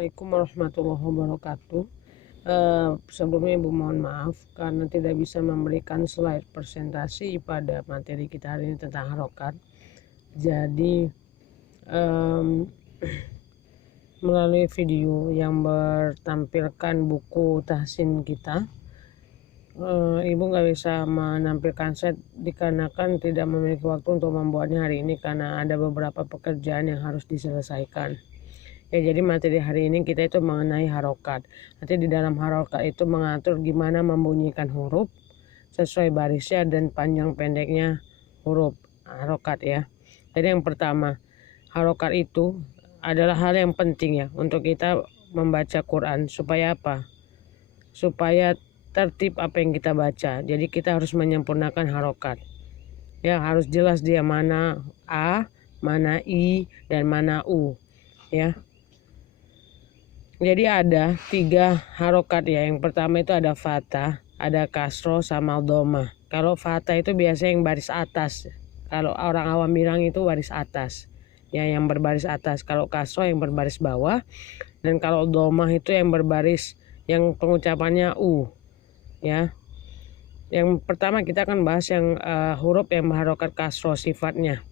Assalamualaikum warahmatullahi wabarakatuh. Sebelumnya Ibu mohon maaf karena tidak bisa memberikan slide presentasi pada materi kita hari ini tentang harokat. Jadi melalui video yang bertampilkan buku tahsin kita, Ibu nggak bisa menampilkan slide dikarenakan tidak memiliki waktu untuk membuatnya hari ini karena ada beberapa pekerjaan yang harus diselesaikan. Ya, jadi materi hari ini kita itu mengenai harokat. Nanti di dalam harokat itu mengatur gimana membunyikan huruf sesuai barisnya dan panjang pendeknya huruf harokat ya. Jadi yang pertama, harokat itu adalah hal yang penting ya untuk kita membaca Quran. Supaya apa? Supaya tertib apa yang kita baca. Jadi kita harus menyempurnakan harokat. Ya, harus jelas dia mana A, mana I, dan mana U. Ya. Jadi ada 3 harokat ya. Yang pertama itu ada fathah, ada kasroh, sama dhamma. Kalau fathah itu biasanya yang baris atas. Kalau orang awam bilang itu baris atas. Ya, yang berbaris atas. Kalau kasroh yang berbaris bawah. Dan kalau dhamma itu yang berbaris, yang pengucapannya U. Ya. Yang pertama kita akan bahas yang huruf yang berharokat kasroh sifatnya.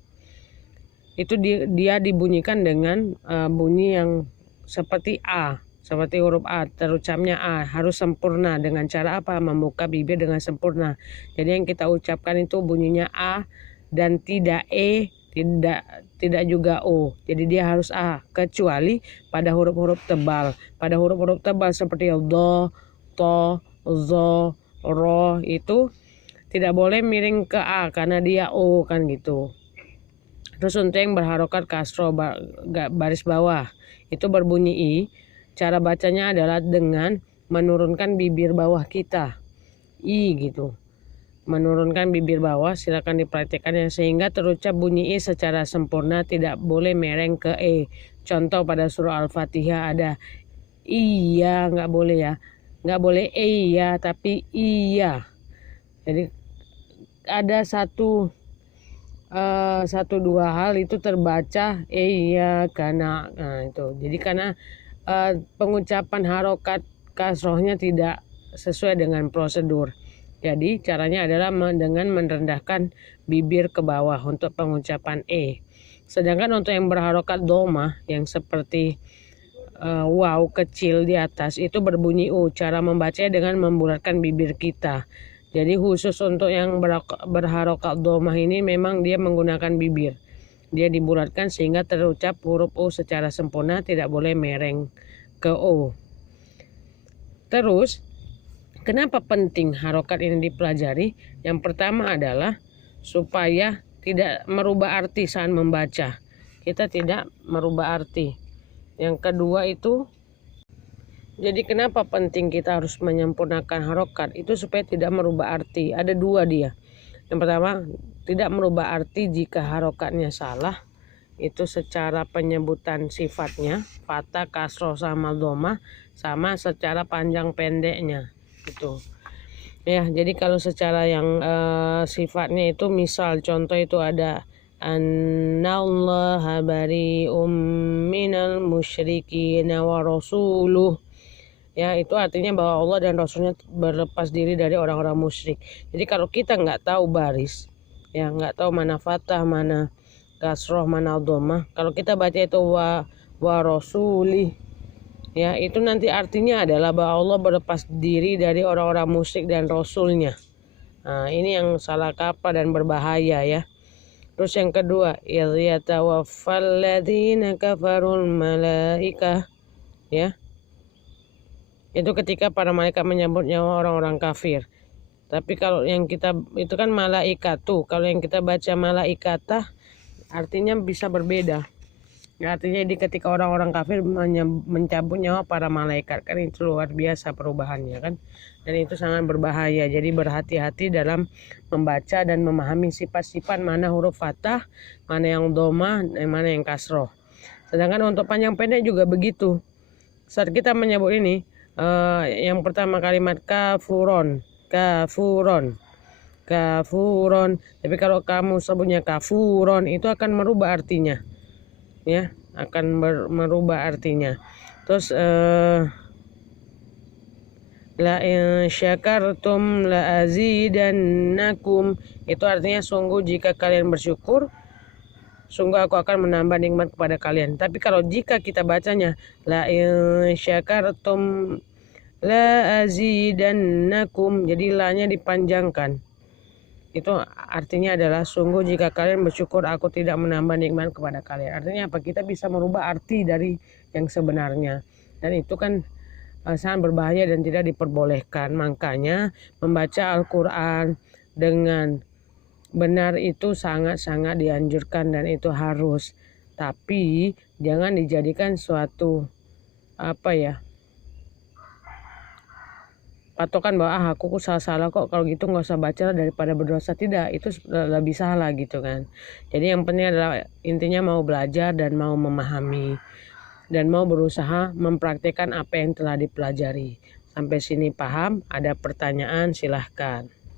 Itu dia dibunyikan dengan bunyi yang seperti A, seperti huruf A, terucapnya A, harus sempurna. Dengan cara apa? Membuka bibir dengan sempurna. Jadi yang kita ucapkan itu bunyinya A dan tidak E, tidak juga O. Jadi dia harus A, kecuali pada huruf-huruf tebal. Pada huruf-huruf tebal seperti do, to, zo, ro itu tidak boleh miring ke A karena dia O kan gitu. Terus untuk yang berharokat kasroh baris bawah itu berbunyi I. Cara bacanya adalah dengan menurunkan bibir bawah kita. I gitu. Menurunkan bibir bawah, silakan diperhatikan ya, sehingga terucap bunyi I secara sempurna, tidak boleh mereng ke E. Contoh pada surah Al-Fatihah ada iya, nggak boleh ya. Nggak boleh iya, tapi iya. Jadi ada satu dua hal itu terbaca iya karena itu. Jadi karena pengucapan harokat kasrohnya tidak sesuai dengan prosedur. Jadi caranya adalah dengan merendahkan bibir ke bawah untuk pengucapan E. Sedangkan untuk yang berharokat dhamma yang seperti waw kecil di atas itu berbunyi U. Cara membacanya dengan membulatkan bibir kita. Jadi khusus untuk yang berharokat dhammah ini memang dia menggunakan bibir. Dia dibulatkan sehingga terucap huruf U secara sempurna, tidak boleh mereng ke O. Terus, kenapa penting harokat ini dipelajari? Yang pertama adalah supaya tidak merubah arti saat membaca. Kita tidak merubah arti. Yang kedua itu, jadi kenapa penting kita harus menyempurnakan harokat? Itu supaya tidak merubah arti. Ada 2 dia. Yang pertama, tidak merubah arti jika harokatnya salah. Itu secara penyebutan sifatnya, fathah, kasroh, sama dhamma, sama secara panjang pendeknya. Gitu. Ya, jadi kalau secara yang sifatnya itu, misal contoh itu ada Annallaha bari'um minal musyrikin wa rasuluh. Ya, itu artinya bahwa Allah dan Rasulnya berlepas diri dari orang-orang musyrik. Jadi kalau kita nggak tahu baris, ya nggak tahu mana fathah, mana kasroh, mana dhammah, kalau kita baca itu wa rasuli, ya itu nanti artinya adalah bahwa Allah berlepas diri dari orang-orang musyrik dan Rasulnya. Nah, ini yang salah kaprah dan berbahaya ya. Terus yang kedua, yatawaffal ladzina kafarul malaikah, ya. Itu ketika para malaikat menyambut nyawa orang-orang kafir. Tapi kalau yang kita itu kan malaikatu, kalau yang kita baca malaikatah artinya bisa berbeda. Ya, artinya di ketika orang-orang kafir mencabut nyawa para malaikat, kan itu luar biasa perubahannya kan. Dan itu sangat berbahaya. Jadi berhati-hati dalam membaca dan memahami sifat-sifat mana huruf fathah, mana yang dhammah, mana yang kasroh. Sedangkan untuk panjang pendek juga begitu. Saat kita menyebut ini, yang pertama kalimat kafuron. Tapi kalau kamu sebutnya kafuron itu akan merubah artinya, ya, akan merubah artinya. Terus la in syakartum la azidannakum, itu artinya sungguh jika kalian bersyukur, sungguh aku akan menambah nikmat kepada kalian. Tapi kalau jika kita bacanya la in syakartum la azidannakum, jadi la-nya dipanjangkan. Itu artinya adalah sungguh jika kalian bersyukur aku tidak menambah nikmat kepada kalian. Artinya apa? Kita bisa merubah arti dari yang sebenarnya. Dan itu kan sangat berbahaya dan tidak diperbolehkan. Makanya membaca Al-Quran dengan benar itu sangat-sangat dianjurkan dan itu harus. Tapi jangan dijadikan suatu patokan bahwa aku salah kok, kalau gitu nggak usah baca daripada berdosa. Tidak, itu lebih salah gitu kan. Jadi yang penting adalah intinya mau belajar dan mau memahami dan mau berusaha mempraktikkan apa yang telah dipelajari. Sampai sini paham? Ada pertanyaan silahkan.